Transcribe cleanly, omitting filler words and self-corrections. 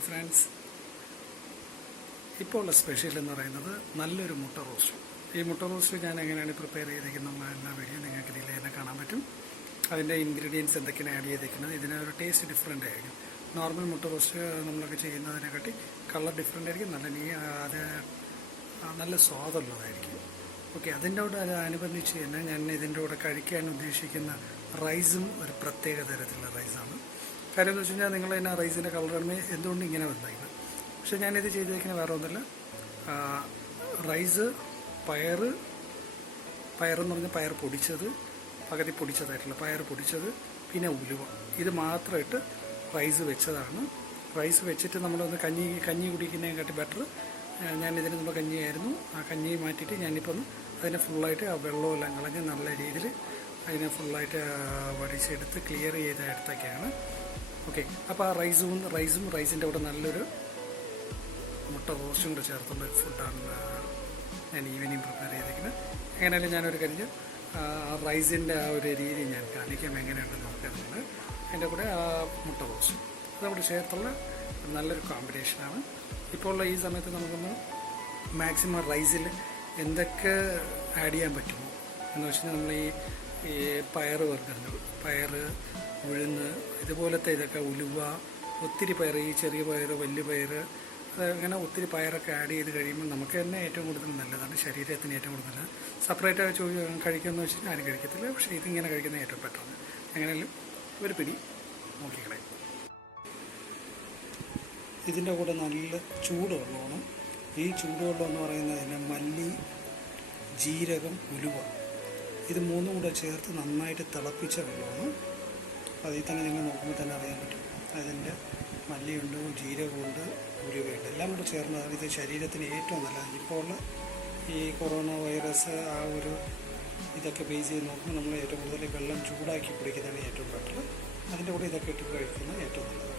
Hi friends, ഇപ്പോൾ ഉള്ള special എന്ന് പറയുന്നത് നല്ലൊരു മുട്ട റോസ്റ്റ്. ഈ മുട്ട റോസ്റ്റ് ഞാൻ എങ്ങനെയാണ് പ്രിപ്പയർ ചെയ്തിരിക്കുന്ന എല്ലാ വീഡിയോ നിങ്ങൾക്ക് ഇതിൽ തന്നെ കാണാൻ പറ്റും. അതിൻ്റെ ഇൻഗ്രീഡിയൻസ് എന്തൊക്കെയാണ് ആഡ് ചെയ്തിരിക്കുന്നത്, ഇതിനൊരു ടേസ്റ്റ് ഡിഫറെൻ്റ് ആയിരിക്കും. നോർമൽ മുട്ട റോസ്റ്റ് നമ്മളൊക്കെ ചെയ്യുന്നതിനെക്കാട്ടി കളർ ഡിഫറെൻ്റ് ആയിരിക്കും, നല്ല സ്വാദുള്ളതായിരിക്കും. ഓക്കെ, അതിൻ്റെ കൂടെ അനുബന്ധിച്ച് തന്നെ ഞാൻ ഇതിൻ്റെ കൂടെ കഴിക്കാൻ ഉദ്ദേശിക്കുന്ന റൈസും ഒരു പ്രത്യേക തരത്തിലുള്ള റൈസാണ്. കാര്യം എന്ന് വെച്ച് കഴിഞ്ഞാൽ നിങ്ങൾ തന്നെ റൈസിൻ്റെ കളറാണ് എന്തുകൊണ്ട് ഇങ്ങനെ വന്നേക്കുന്നത്. പക്ഷെ ഞാനിത് ചെയ്തേക്കുന്നത് വേറെ ഒന്നുമില്ല, റൈസ്, പയറെന്ന് പറഞ്ഞാൽ പയർ പൊടിച്ചത്, പകുതി പൊടിച്ചതായിട്ടുള്ള പയർ പൊടിച്ചത്, പിന്നെ ഉലുവ, ഇത് മാത്രമായിട്ട് റൈസ് വെച്ചതാണ്. റൈസ് വെച്ചിട്ട് നമ്മളൊന്ന് കഞ്ഞി കുടിക്കുന്നതിനെക്കാട്ടി ബെറ്റർ. ഞാനിതിന് നമ്മൾ കഞ്ഞിയായിരുന്നു, ആ കഞ്ഞി മാറ്റിയിട്ട് ഞാനിപ്പോൾ ഒന്ന് അതിനെ ഫുള്ളായിട്ട് ആ വെള്ളമെല്ലാം കളഞ്ഞ് നല്ല രീതിയിൽ അതിനെ ഫുള്ളായിട്ട് വടിച്ചെടുത്ത് ക്ലിയർ ചെയ്ത് എടുത്തൊക്കെയാണ്. ഓക്കെ, അപ്പോൾ ആ റൈസിൻ്റെ കൂടെ നല്ലൊരു മുട്ട റോസ്റ്റും കൂടെ ചേർത്തുള്ള ഒരു ഫുഡാണ് ഞാൻ ഈവനിങ് പ്രിപ്പയർ ചെയ്തിരിക്കുന്നത്. എങ്ങനെയായാലും ഞാനൊരു കഴിഞ്ഞ് റൈസിൻ്റെ ആ ഒരു രീതി ഞാൻ കാണിക്കാം എങ്ങനെയുണ്ടെന്ന് നോക്കാറുണ്ട്. അതിൻ്റെ കൂടെ ആ മുട്ട റോസ്റ്റ് അതോട് ചേർത്തുള്ള നല്ലൊരു കോമ്പിനേഷനാണ്. ഇപ്പോൾ ഉള്ള ഈ സമയത്ത് നമുക്കൊന്ന് മാക്സിമം റൈസിൽ എന്തൊക്കെ ആഡ് ചെയ്യാൻ പറ്റുമോ എന്ന് വെച്ച് കഴിഞ്ഞാൽ നമ്മൾ ഈ പയർ വർഗ്ഗങ്ങൾ, പയർ, ഉഴുന്ന്, ഇതുപോലത്തെ ഇതൊക്കെ, ഉലുവ, ഒത്തിരി പയർ, ഈ ചെറിയ പയർ, വലിയ പയർ, അങ്ങനെ ഒത്തിരി പയറൊക്കെ ആഡ് ചെയ്ത് കഴിയുമ്പോൾ നമുക്ക് തന്നെ ഏറ്റവും കൂടുതൽ നല്ലതാണ്, ശരീരത്തിന് ഏറ്റവും കൂടുതൽ. സെപ്പറേറ്റ് കഴിക്കുമെന്ന് വെച്ചാൽ ആരും കഴിക്കത്തില്ല, പക്ഷേ ഇതിങ്ങനെ കഴിക്കുന്നത് ഏറ്റവും ബെറ്ററാണ്. എങ്ങനെയാലും ഒരു പിടി നോക്കിക്കളയും. ഇതിൻ്റെ കൂടെ നല്ല ചൂടുവെള്ളമാണ്. ഈ ചൂടുവെള്ളം എന്ന് പറയുന്നതിന് മല്ലി, ജീരകം, ഉലുവ, ഇത് മൂന്നും കൂടെ ചേർത്ത് നന്നായിട്ട് തിളപ്പിച്ച വെള്ളമാണ്. അതിൽ തന്നെ നിങ്ങൾ നോക്കുമ്പോൾ തന്നെ അറിയാൻ പറ്റും, അതിൻ്റെ മല്ലിയുണ്ട്, ജീരകമുണ്ട്, ഉലുവയുണ്ട്, എല്ലാം കൂടെ ചേർന്നതാണ് ഇത് ശരീരത്തിന് ഏറ്റവും നല്ലത്. ഇപ്പോൾ ഉള്ള ഈ കൊറോണ വൈറസ് ആ ഒരു ഇതൊക്കെ ബേസ് ചെയ്ത് നോക്കുമ്പോൾ നമ്മൾ ഏറ്റവും കൂടുതൽ വെള്ളം ചൂടാക്കി കുടിക്കുന്നതാണ് ഏറ്റവും ബെറ്റർ. അതിൻ്റെ കൂടെ ഇതൊക്കെ ഇട്ട് കഴിക്കുന്നത് ഏറ്റവും നല്ലതാണ്.